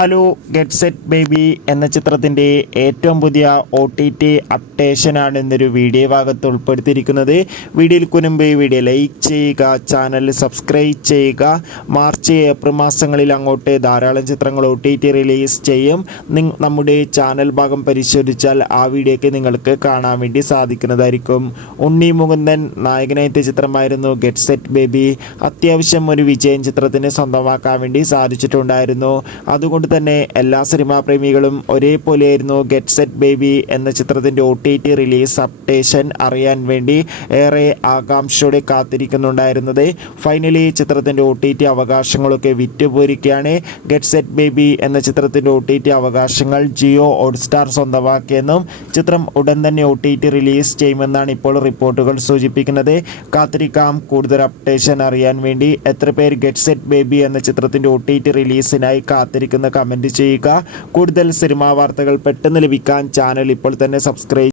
Hello get set baby എന്ന ചിത്രത്തിൻ്റെ ഏറ്റവും പുതിയ OTT അപ്ഡേഷനാണ് ഇന്നൊരു വീഡിയോ ഭാഗത്ത് ഉൾപ്പെടുത്തിയിരിക്കുന്നത്. വീഡിയോയിൽ മുൻപ് വീഡിയോ ലൈക്ക് ചെയ്യുക, ചാനൽ സബ്സ്ക്രൈബ് ചെയ്യുക. മാർച്ച് ഏപ്രിൽ മാസങ്ങളിൽ അങ്ങോട്ട് ധാരാളം ചിത്രങ്ങൾ OTT റിലീസ് ചെയ്യും. നമ്മുടെ ചാനൽ ഭാഗം പരിശോധിച്ചാൽ ആ വീഡിയോയ്ക്ക് നിങ്ങൾക്ക് കാണാൻ വേണ്ടി സാധിക്കുന്നതായിരിക്കും. ഉണ്ണി മുകുന്ദൻ നായകനായ ചിത്രമായിരുന്നു ഗെറ്റ് സെറ്റ് ബേബി. അത്യാവശ്യം ഒരു വിജയം ചിത്രത്തിന് സ്വന്തമാക്കാൻ വേണ്ടി സാധിച്ചിട്ടുണ്ടായിരുന്നു. അതുകൊണ്ട് തന്നെ എല്ലാ സിനിമാ പ്രേമികളും ഒരേപോലെയായിരുന്നു ഗെറ്റ് സെറ്റ് ബേബി എന്ന ചിത്രത്തിൻ്റെ OTT റിലീസ് അപ്ഡേഷൻ അറിയാൻ വേണ്ടി ഏറെ ആകാംക്ഷയോടെ കാത്തിരിക്കുന്നുണ്ടായിരുന്നത്. ഫൈനലി ചിത്രത്തിൻ്റെ OTT അവകാശങ്ങളൊക്കെ വിറ്റുപോയിരിക്കുകയാണ്. ഗെറ്റ് സെറ്റ് ബേബി എന്ന ചിത്രത്തിൻ്റെ OTT അവകാശങ്ങൾ ജിയോ ഹോട്ട്സ്റ്റാർ സ്വന്തമാക്കിയെന്നും ചിത്രം ഉടൻ തന്നെ OTT റിലീസ് ചെയ്യുമെന്നാണ് ഇപ്പോൾ റിപ്പോർട്ടുകൾ സൂചിപ്പിക്കുന്നത്. കാത്തിരിക്കാം കൂടുതൽ അപ്ഡേഷൻ അറിയാൻ വേണ്ടി. എത്ര പേർ ഗെറ്റ് സെറ്റ് ബേബി എന്ന ചിത്രത്തിൻ്റെ OTT റിലീസിനായി കാത്തിരിക്കുന്ന കമൻറ്റ് ചെയ്യുക. കൂടുതൽ സിനിമാ വാർത്തകൾ പെട്ടെന്ന് ലഭിക്കാൻ ചാനൽ ഇപ്പോൾ തന്നെ സബ്സ്ക്രൈബ്